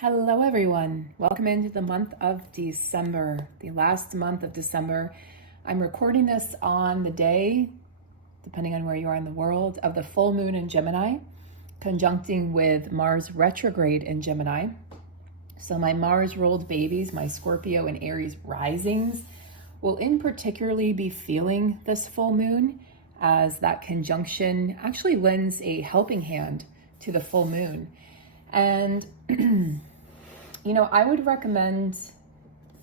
Hello everyone, welcome into the month of December, the last month of December. I'm recording this on the day, depending on where you are in the world, of the full moon in Gemini, conjuncting with Mars retrograde in Gemini. So my Mars ruled babies, my Scorpio and Aries risings, will in particularly be feeling this full moon, as that conjunction actually lends a helping hand to the full moon. And, I would recommend,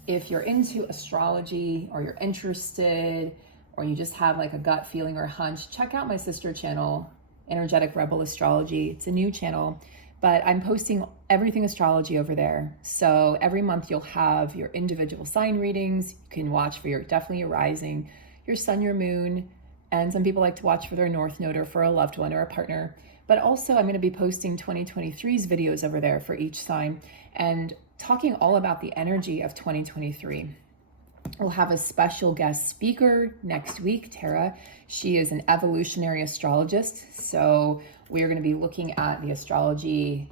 if you're into astrology or you're interested or you just have like a gut feeling or a hunch, check out my sister channel, Energetic Rebel Astrology. It's a new channel, but I'm posting everything astrology over there. So every month you'll have your individual sign readings. You can watch for definitely your rising, your sun, your moon, and some people like to watch for their north node or for a loved one or a partner. But also I'm going to be posting 2023's videos over there for each sign and talking all about the energy of 2023. We'll have a special guest speaker next week, Tara. She is an evolutionary astrologist. So we are going to be looking at the astrology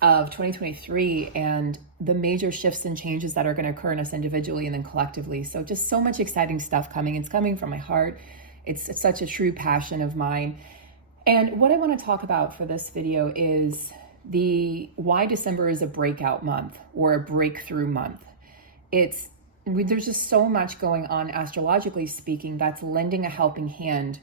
of 2023 and the major shifts and changes that are going to occur in us individually and then collectively. So just so much exciting stuff coming. It's coming from my heart. It's such a true passion of mine. And what I want to talk about for this video is why December is a breakout month or a breakthrough month. There's just so much going on astrologically speaking that's lending a helping hand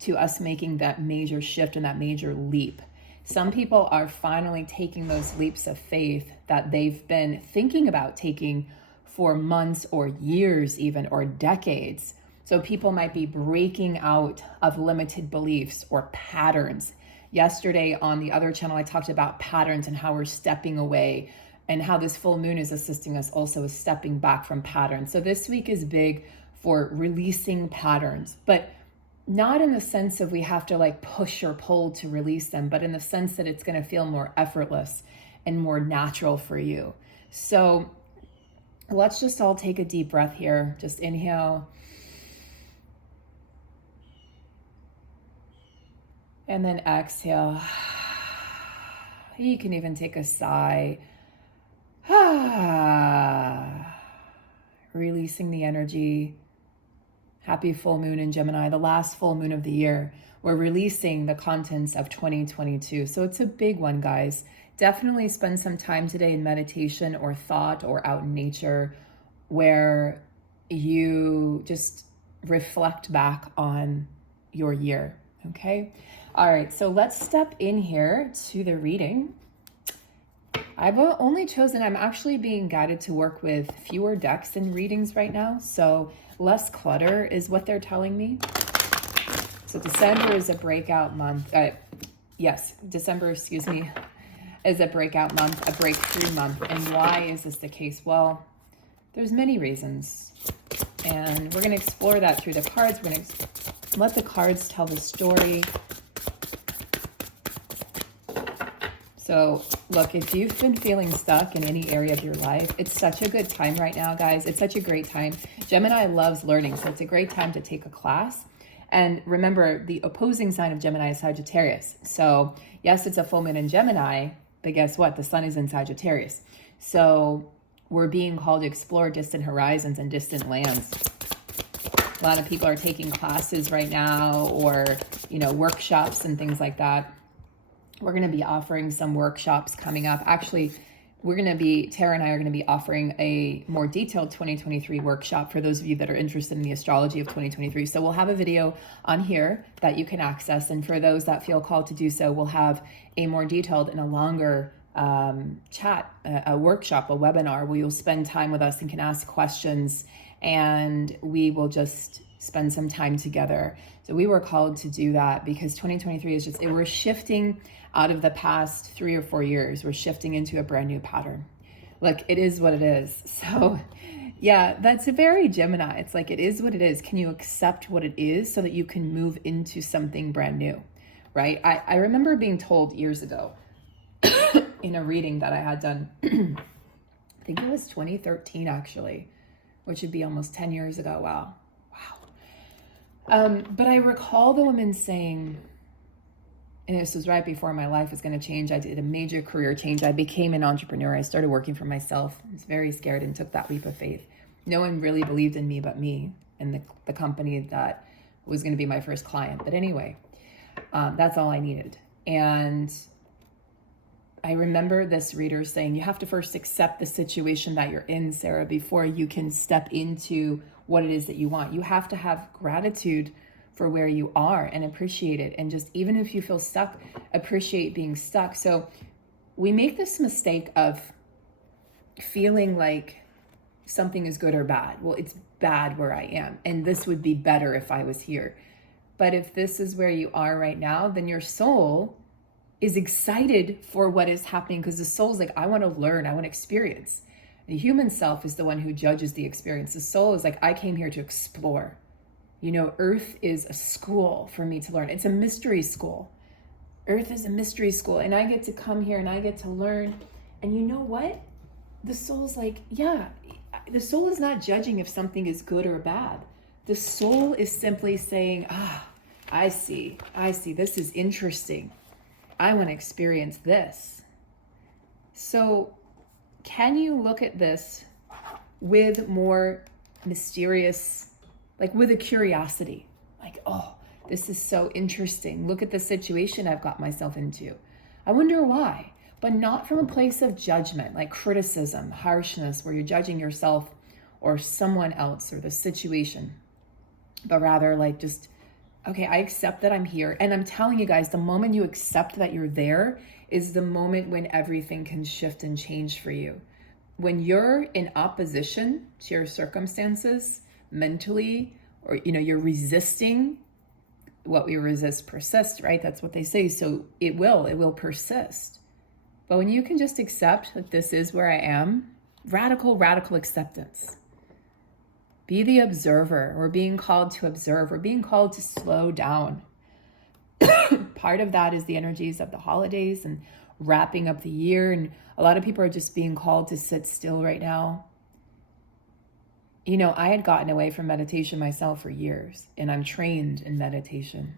to us making that major shift and that major leap. Some people are finally taking those leaps of faith that they've been thinking about taking for months or years even, or decades. So people might be breaking out of limited beliefs or patterns. Yesterday on the other channel, I talked about patterns and how we're stepping away and how this full moon is assisting us also with stepping back from patterns. So this week is big for releasing patterns, but not in the sense of we have to like push or pull to release them, but in the sense that it's going to feel more effortless and more natural for you. So let's just all take a deep breath here. Just inhale. And then exhale. You can even take a sigh. Releasing the energy. Happy full moon in Gemini, the last full moon of the year. We're releasing the contents of 2022. So it's a big one, guys. Definitely spend some time today in meditation or thought or out in nature where you just reflect back on your year, okay? All right, so let's step in here to the reading. I've only chosen, I'm actually being guided to work with fewer decks in readings right now, so less clutter is what they're telling me. So December is a breakout month. December is a breakout month, a breakthrough month. And why is this the case? Well, there's many reasons. And we're gonna explore that through the cards. We're gonna let the cards tell the story. So look, if you've been feeling stuck in any area of your life, it's such a good time right now, guys. It's such a great time. Gemini loves learning, so it's a great time to take a class. And remember, the opposing sign of Gemini is Sagittarius. So yes, it's a full moon in Gemini, but guess what? The sun is in Sagittarius. So we're being called to explore distant horizons and distant lands. A lot of people are taking classes right now or, workshops and things like that. We're going to be offering some workshops coming up. Actually, Tara and I are going to be offering a more detailed 2023 workshop for those of you that are interested in the astrology of 2023. So we'll have a video on here that you can access. And for those that feel called to do so, we'll have a more detailed and a longer chat, a workshop, a webinar where you'll spend time with us and can ask questions, and we will just spend some time together. So we were called to do that because 2023 is we're shifting out of the past 3 or 4 years. We're shifting into a brand new pattern. Look, it is what it is. So yeah, that's a very Gemini. It's like, it is what it is. Can you accept what it is so that you can move into something brand new, right? I remember being told years ago in a reading that I had done, I think it was 2013 actually, which would be almost 10 years ago. Wow. But I recall the woman saying, And this was right before my life was going to change. I did a major career change. I became an entrepreneur. I started working for myself. I was very scared and took that leap of faith. No one really believed in me but me and the company that was going to be my first client. But anyway, that's all I needed. And I remember this reader saying, you have to first accept the situation that you're in, Sarah, before you can step into what it is that you want. You have to have gratitude for where you are and appreciate it. And just, even if you feel stuck, appreciate being stuck. So we make this mistake of feeling like something is good or bad. Well, it's bad where I am, and this would be better if I was here. But if this is where you are right now, then your soul is excited for what is happening, because the soul's like, I want to learn, I want to experience. The human self is the one who judges the experience. The soul is like, I came here to explore. You know, Earth is a school for me to learn. It's a mystery school. Earth is a mystery school, and I get to come here and I get to learn. And you know what? The soul's like, yeah, the soul is not judging if something is good or bad. The soul is simply saying, I see, this is interesting. I want to experience this. So can you look at this with more mysterious, like with a curiosity, like, oh, this is so interesting. Look at the situation I've got myself into. I wonder why, but not from a place of judgment, like criticism, harshness, where you're judging yourself or someone else or the situation, but rather like just, okay, I accept that I'm here. And I'm telling you guys, the moment you accept that you're there is the moment when everything can shift and change for you. When you're in opposition to your circumstances mentally, or, you know, you're resisting, what we resist persists, right? That's what they say. So it will persist. But when you can just accept that this is where I am, radical acceptance. Be the observer. We're being called to observe. We're being called to slow down. Part of that is the energies of the holidays and wrapping up the year. And a lot of people are just being called to sit still right now. You know, I had gotten away from meditation myself for years, and I'm trained in meditation.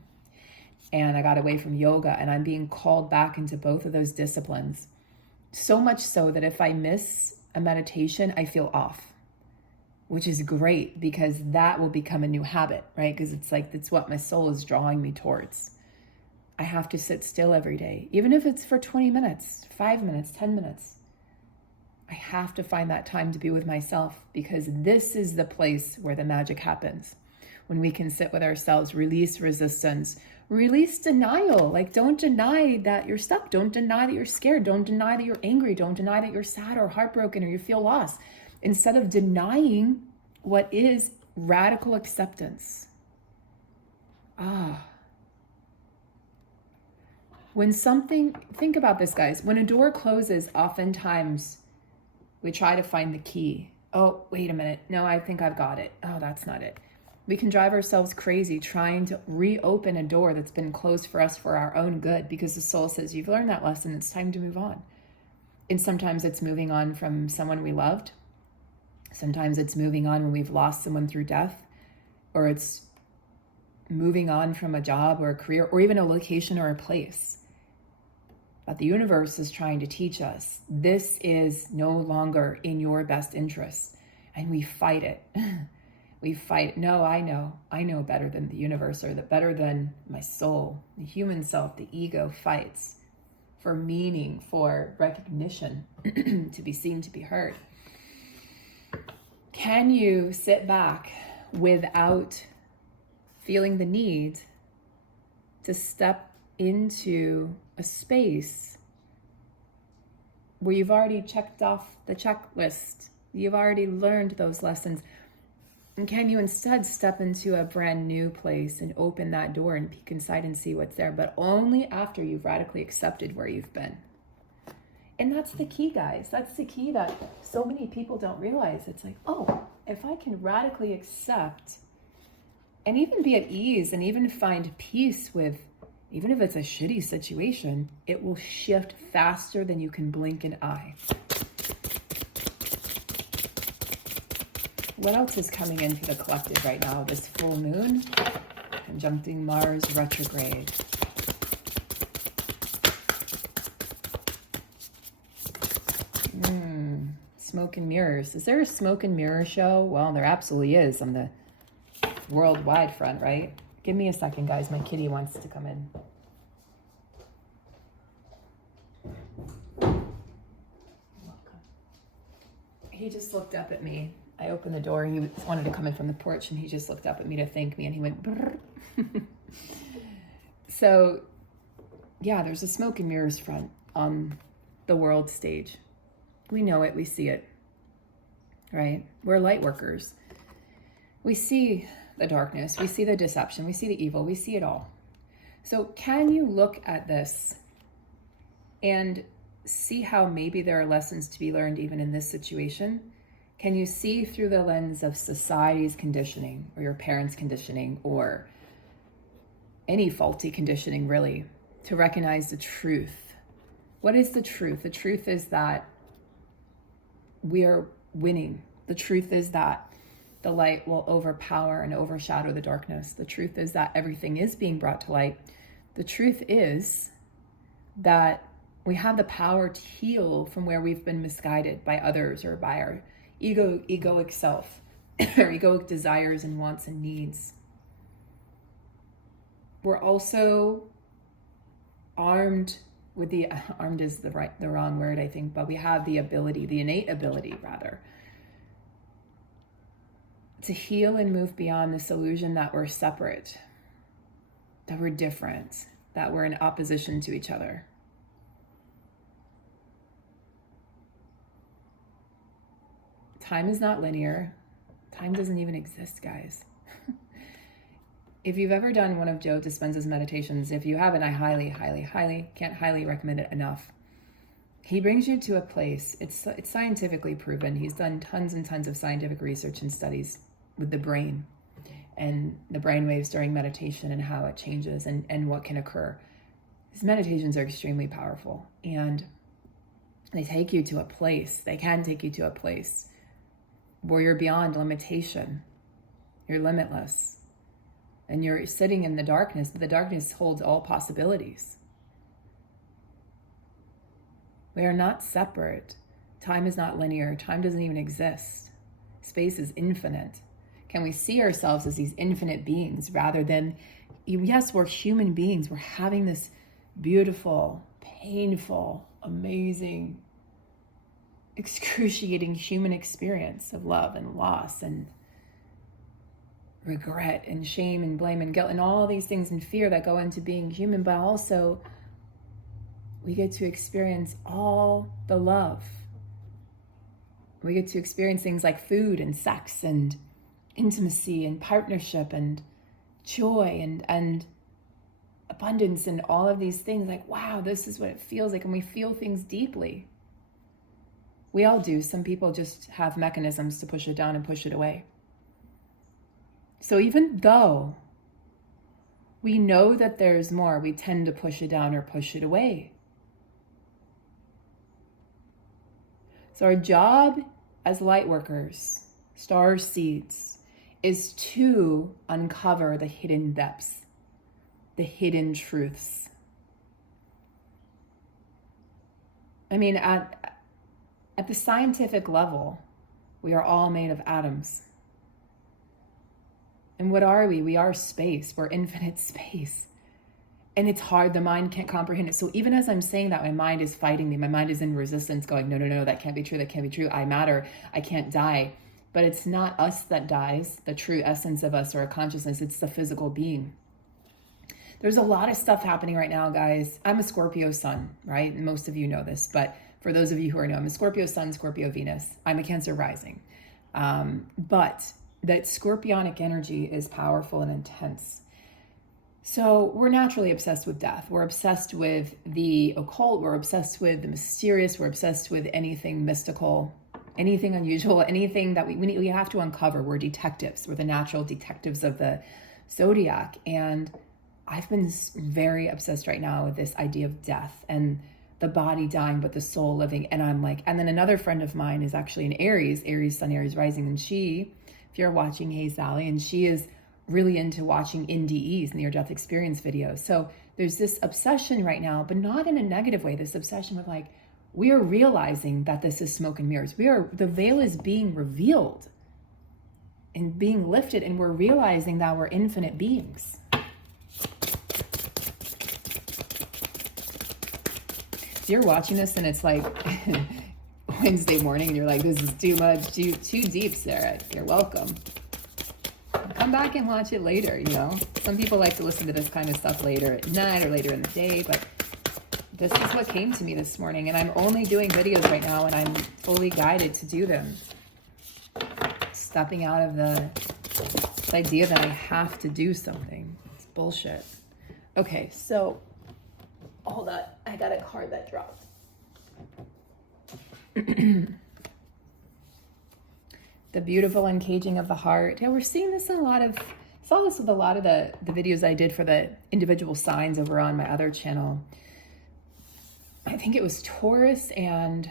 And I got away from yoga, and I'm being called back into both of those disciplines. So much so that if I miss a meditation, I feel off, which is great, because that will become a new habit, right? Because it's like, that's what my soul is drawing me towards. I have to sit still every day, even if it's for 20 minutes, 5 minutes, 10 minutes. I have to find that time to be with myself, because this is the place where the magic happens. When we can sit with ourselves, release resistance, release denial. Like, don't deny that you're stuck. Don't deny that you're scared. Don't deny that you're angry. Don't deny that you're sad or heartbroken or you feel lost. Instead of denying what is radical acceptance. When something, think about this, guys. When a door closes, oftentimes we try to find the key. Oh, wait a minute. No, I think I've got it. Oh, that's not it. We can drive ourselves crazy trying to reopen a door that's been closed for us for our own good, because the soul says, you've learned that lesson. It's time to move on. And sometimes it's moving on from someone we loved. Sometimes it's moving on when we've lost someone through death, or it's moving on from a job or a career or even a location or a place. But the universe is trying to teach us this is no longer in your best interest, and we fight it. We fight. No, I know better than the universe, or better than my soul. The human self, the ego, fights for meaning, for recognition, to be seen, to be heard. Can you sit back without feeling the need to step into a space where you've already checked off the checklist? You've already learned those lessons. And can you instead step into a brand new place and open that door and peek inside and see what's there, but only after you've radically accepted where you've been? And that's the key, guys. That's the key that so many people don't realize. It's like, oh, if I can radically accept and even be at ease and even find peace with, even if it's a shitty situation, it will shift faster than you can blink an eye. What else is coming into the collective right now? This full moon, conjuncting Mars retrograde. Smoke and mirrors. Is there a smoke and mirror show? Well, there absolutely is on the worldwide front, right? Give me a second, guys. My kitty wants to come in. He just looked up at me. I opened the door. He wanted to come in from the porch, and he just looked up at me to thank me, and he went brrr. So, yeah, there's a smoke and mirrors front on the world stage. We know it. We see it, right? We're light workers. We see the darkness. We see the deception. We see the evil. We see it all. So can you look at this and see how maybe there are lessons to be learned even in this situation? Can you see through the lens of society's conditioning or your parents' conditioning or any faulty conditioning, really, to recognize the truth? What is the truth? The truth is that we are winning. The truth is that the light will overpower and overshadow the darkness. The truth is that everything is being brought to light. The truth is that we have the power to heal from where we've been misguided by others or by our egoic self, our egoic desires and wants and needs. We're also armed with armed is the wrong word, I think, but we have the ability, the innate ability rather, to heal and move beyond this illusion that we're separate, that we're different, that we're in opposition to each other. Time is not linear. Time doesn't even exist, guys. If you've ever done one of Joe Dispenza's meditations, if you haven't, I can't highly recommend it enough. He brings you to a place, it's scientifically proven. He's done tons and tons of scientific research and studies with the brain and the brain waves during meditation and how it changes and what can occur. His meditations are extremely powerful, and they take you to a place, they can take you to a place where you're beyond limitation. You're limitless. And you're sitting in the darkness, but the darkness holds all possibilities. We are not separate. Time is not linear. Time doesn't even exist. Space is infinite. Can we see ourselves as these infinite beings rather than, yes, we're human beings. We're having this beautiful, painful, amazing, excruciating human experience of love and loss and regret and shame and blame and guilt and all these things and fear that go into being human, but also we get to experience all the love. We get to experience things like food and sex and intimacy and partnership and joy and abundance and all of these things. Like, wow, this is what it feels like. And we feel things deeply. We all do. Some people just have mechanisms to push it down and push it away. So even though we know that there's more, we tend to push it down or push it away. So our job as light workers, star seeds, is to uncover the hidden depths, the hidden truths. I mean, at the scientific level, we are all made of atoms. And what are we? We are space. We're infinite space. And it's hard. The mind can't comprehend it. So even as I'm saying that, my mind is fighting me. My mind is in resistance going, no, that can't be true. That can't be true. I matter. I can't die. But it's not us that dies, the true essence of us or a consciousness. It's the physical being. There's a lot of stuff happening right now, guys. I'm a Scorpio sun, right? And most of you know this. But for those of you who are new, I'm a Scorpio sun, Scorpio Venus. I'm a Cancer rising. But that scorpionic energy is powerful and intense. So we're naturally obsessed with death. We're obsessed with the occult. We're obsessed with the mysterious. We're obsessed with anything mystical, anything unusual, anything that we have to uncover. We're detectives. We're the natural detectives of the zodiac. And I've been very obsessed right now with this idea of death and the body dying, but the soul living. And I'm like, and then another friend of mine is actually in Aries, Sun, Aries rising. And she, if you're watching Hey Sally, and she is really into watching NDEs, near-death experience videos. So there's this obsession right now, but not in a negative way, this obsession with like, we are realizing that this is smoke and mirrors. The veil is being revealed and being lifted, and we're realizing that we're infinite beings. If you're watching this and it's like Wednesday morning and you're like, this is too much, too deep, Sarah, you're welcome. Come back and watch it later, you know. Some people like to listen to this kind of stuff later at night or later in the day, but this is what came to me this morning, and I'm only doing videos right now, and I'm fully guided to do them. Stepping out of this idea that I have to do something. It's bullshit. Okay, so hold on. I got a card that dropped. The beautiful uncaging of the heart. Yeah, we're seeing this in saw this with a lot of the videos I did for the individual signs over on my other channel. I think it was Taurus and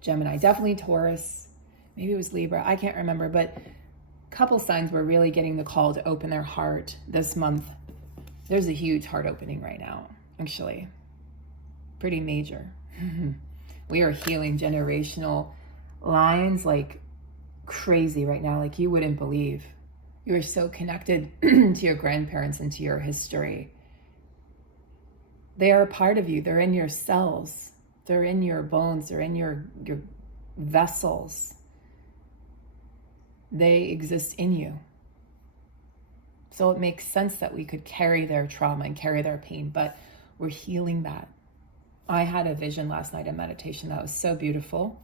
Gemini. Definitely Taurus. Maybe it was Libra. I can't remember, but a couple signs were really getting the call to open their heart this month. There's a huge heart opening right now, actually. Pretty major. We are healing generational lines like crazy right now, like you wouldn't believe. You are so connected to your grandparents and to your history. They are a part of you. They're in your cells. They're in your bones. They're in your vessels. They exist in you. So it makes sense that we could carry their trauma and carry their pain, but we're healing that. I had a vision last night in meditation that was so beautiful.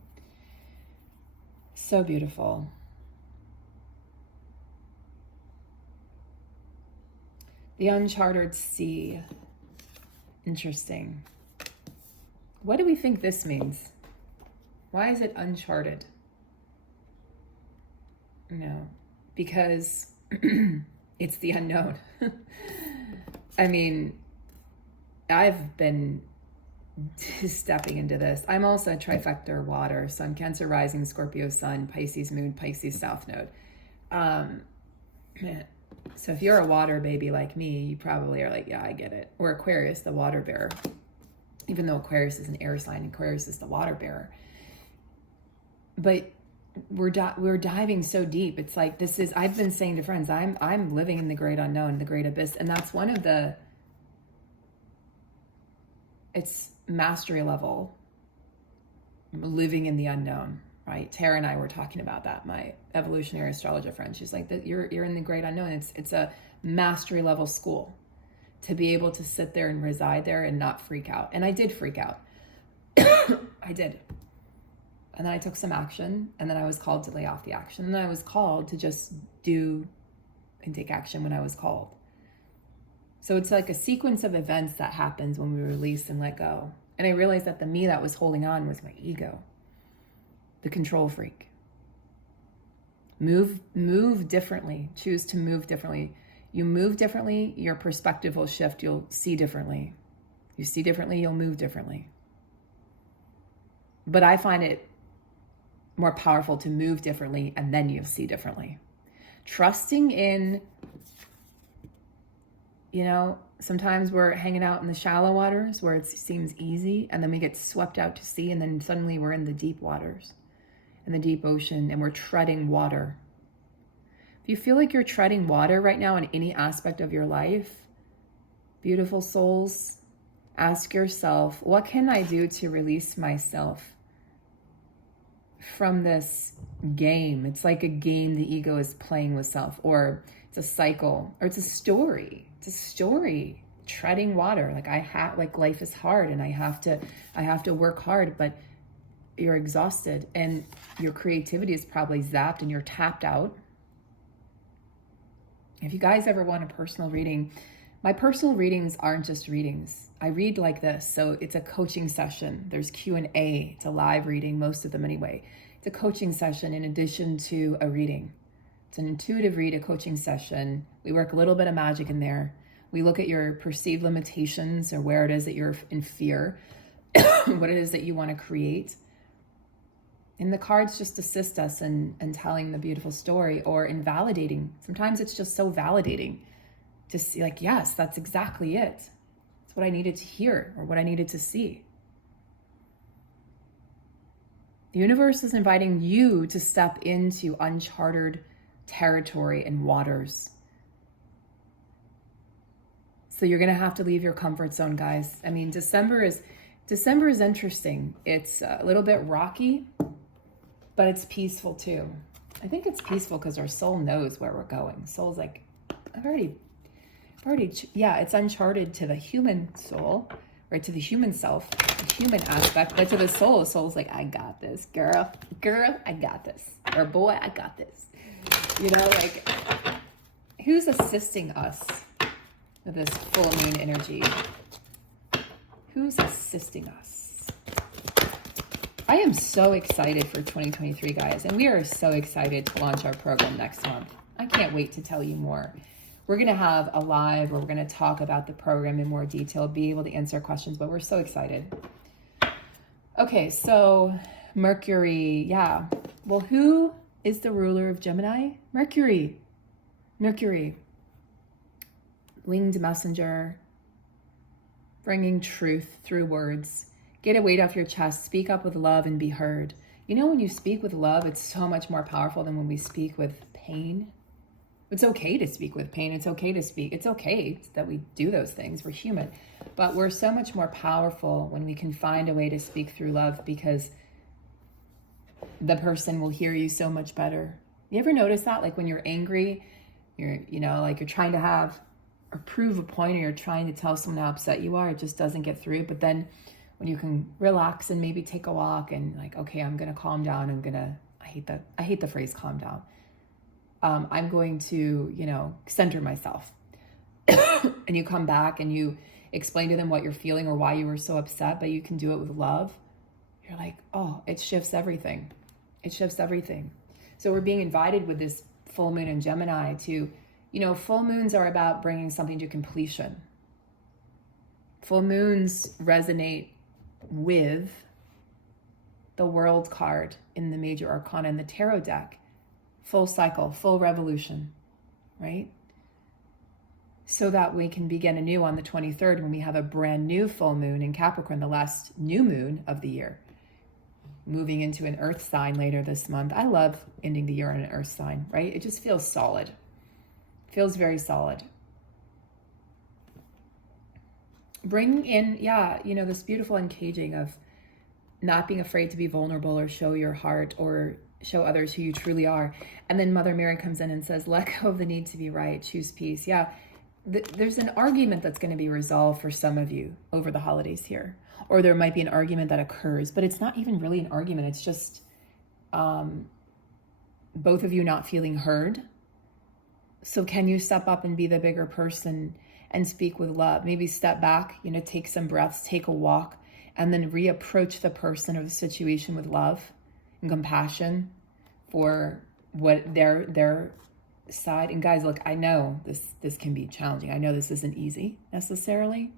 So beautiful. The uncharted sea. Interesting. What do we think this means? Why is it uncharted? No, because it's the unknown. I mean, I've been stepping into this. I'm also a trifecta water, so I'm Cancer rising, Scorpio sun, Pisces moon, Pisces south node. So if you're a water baby like me, you probably are like, yeah, I get it. Or Aquarius, the water bearer. Even though Aquarius is an air sign, Aquarius is the water bearer. But we're diving so deep. It's like, I've been saying to friends, I'm living in the great unknown, the great abyss. And that's one of it's mastery level, living in the unknown, right? Tara and I were talking about that, my evolutionary astrologer friend. She's like, that you're in the great unknown. It's a mastery level school to be able to sit there and reside there and not freak out. And I did freak out. I did. And then I took some action, and then I was called to lay off the action. And then I was called to just do and take action when I was called. So it's like a sequence of events that happens when we release and let go. And I realized that the me that was holding on was my ego, the control freak. Move differently. Choose to move differently. You move differently, your perspective will shift. You'll see differently. You see differently, you'll move differently. But I find it more powerful to move differently, and then you'll see differently. Trusting in, sometimes we're hanging out in the shallow waters where it seems easy, and then we get swept out to sea, and then suddenly we're in the deep waters, in the deep ocean, and we're treading water. If you feel like you're treading water right now in any aspect of your life, beautiful souls, ask yourself, what can I do to release myself from this game? It's like a game the ego is playing with self, or it's a cycle, or it's a story. It's a story, treading water. Like life is hard, and I have to work hard, but you're exhausted, and your creativity is probably zapped, and you're tapped out. If you guys ever want a personal reading, my personal readings aren't just readings. I read like this. So it's a coaching session. There's Q&A. It's a live reading, most of them anyway. It's a coaching session in addition to a reading. It's an intuitive read, a coaching session. We work a little bit of magic in there. We look at your perceived limitations, or where it is that you're in fear, what it is that you want to create. And the cards just assist us in telling the beautiful story, or in validating. Sometimes it's just so validating to see, like, yes, that's exactly it. It's what I needed to hear, or what I needed to see. The universe is inviting you to step into uncharted territory and waters. So you're going to have to leave your comfort zone, guys. I mean, December is interesting. It's a little bit rocky, but it's peaceful too. I think it's peaceful because our soul knows where we're going. Soul's like, yeah, it's uncharted to the human soul, right? To the human self, the human aspect, but to the soul's like, I got this, girl, I got this, or boy, I got this. You know, like, who's assisting us with this full moon energy? Who's assisting us? I am so excited for 2023, guys, and we are so excited to launch our program next month. I can't wait to tell you more. We're going to have a live where we're going to talk about the program in more detail, be able to answer questions, but we're so excited. Okay, so Mercury, yeah. Well, who is the ruler of Gemini? Mercury. Winged messenger, bringing truth through words. Get a weight off your chest, speak up with love and be heard. You know, when you speak with love, it's so much more powerful than when we speak with pain. It's okay to speak with pain. It's okay to speak. It's okay that we do those things. We're human. But we're so much more powerful when we can find a way to speak through love, because the person will hear you so much better. You ever notice that? Like when you're angry, you're trying to have or prove a point, or you're trying to tell someone how upset you are, it just doesn't get through. But then when you can relax and maybe take a walk and like, okay, I'm going to calm down. I hate the phrase calm down. I'm going to, center myself. And you come back and you explain to them what you're feeling or why you were so upset, but you can do it with love. You're like, oh, it shifts everything. So we're being invited with this full moon in Gemini to, full moons are about bringing something to completion. Full moons resonate with the World card in the major arcana in the tarot deck. Full cycle, full revolution, right? So that we can begin anew on the 23rd when we have a brand new full moon in Capricorn, the last new moon of the year. Moving into an earth sign later this month. I love ending the year on an earth sign, right? It just feels solid. Feels very solid. Bringing in, this beautiful uncaging of not being afraid to be vulnerable or show your heart or show others who you truly are. And then Mother Mary comes in and says, let go of the need to be right, choose peace. Yeah, there's an argument that's going to be resolved for some of you over the holidays here. Or there might be an argument that occurs, but it's not even really an argument. It's just both of you not feeling heard. So can you step up and be the bigger person and speak with love? Maybe step back, take some breaths, take a walk, and then reapproach the person or the situation with love and compassion for what their side. And guys, look, I know this can be challenging. I know this isn't easy necessarily,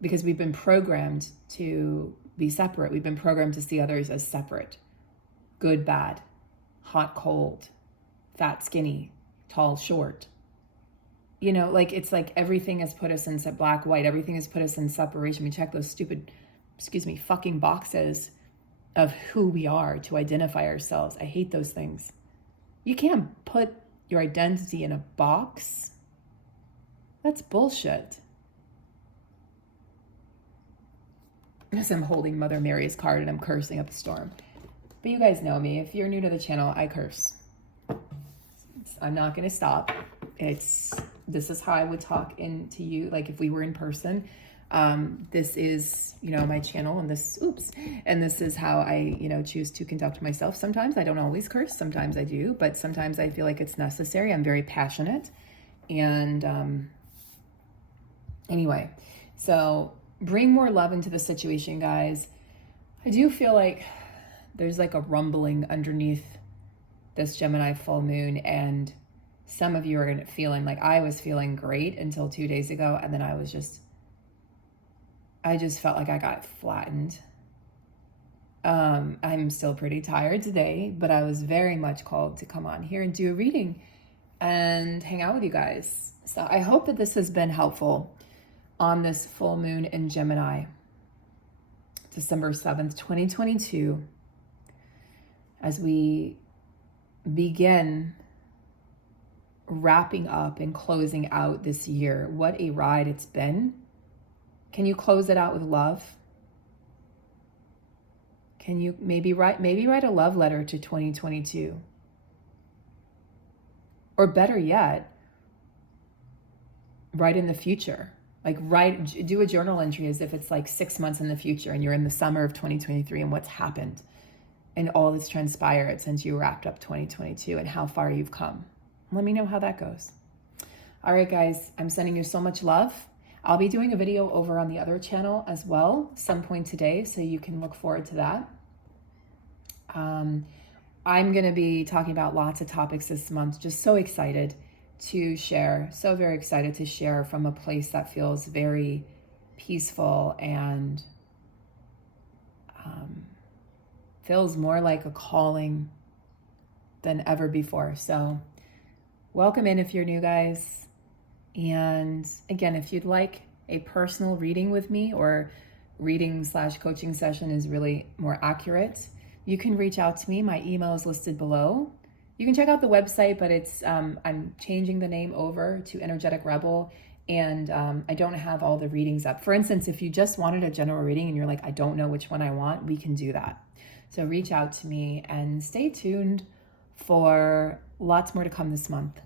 because we've been programmed to be separate. We've been programmed to see others as separate. Good, bad, hot, cold, fat, skinny, tall, short. It's like everything has put us in black, white. Everything has put us in separation. We check those stupid, fucking boxes of who we are to identify ourselves. I hate those things. You can't put your identity in a box. That's bullshit. As I'm holding Mother Mary's card and I'm cursing up a storm. But you guys know me. If you're new to the channel, I curse. I'm not going to stop. This is how I would talk into you, like if we were in person. This is, my channel, and this is how I, choose to conduct myself. Sometimes I don't always curse. Sometimes I do, but sometimes I feel like it's necessary. I'm very passionate. And anyway, so bring more love into the situation, guys. I do feel like there's like a rumbling underneath this Gemini full moon, and some of you are feeling like I was feeling great until 2 days ago, and then I just felt like I got flattened. I'm still pretty tired today, but I was very much called to come on here and do a reading and hang out with you guys. So I hope that this has been helpful on this full moon in Gemini, December 7th, 2022. as we begin wrapping up and closing out this year. What a ride it's been. Can you close it out with love? Can you maybe write a love letter to 2022? Or better yet, write in the future. Like do a journal entry as if it's like 6 months in the future and you're in the summer of 2023 and what's happened and all that's transpired since you wrapped up 2022 and how far you've come. Let me know how that goes. All right, guys, I'm sending you so much love. I'll be doing a video over on the other channel as well, some point today, so you can look forward to that. I'm going to be talking about lots of topics this month. Just so excited to share, so very excited to share from a place that feels very peaceful and feels more like a calling than ever before. So welcome in if you're new, guys. And again, if you'd like a personal reading with me, or reading/coaching session is really more accurate, you can reach out to me. My email is listed below. You can check out the website, but it's I'm changing the name over to Energetic Rebel, and I don't have all the readings up. For instance, if you just wanted a general reading and you're like, I don't know which one I want, we can do that. So reach out to me and stay tuned for lots more to come this month.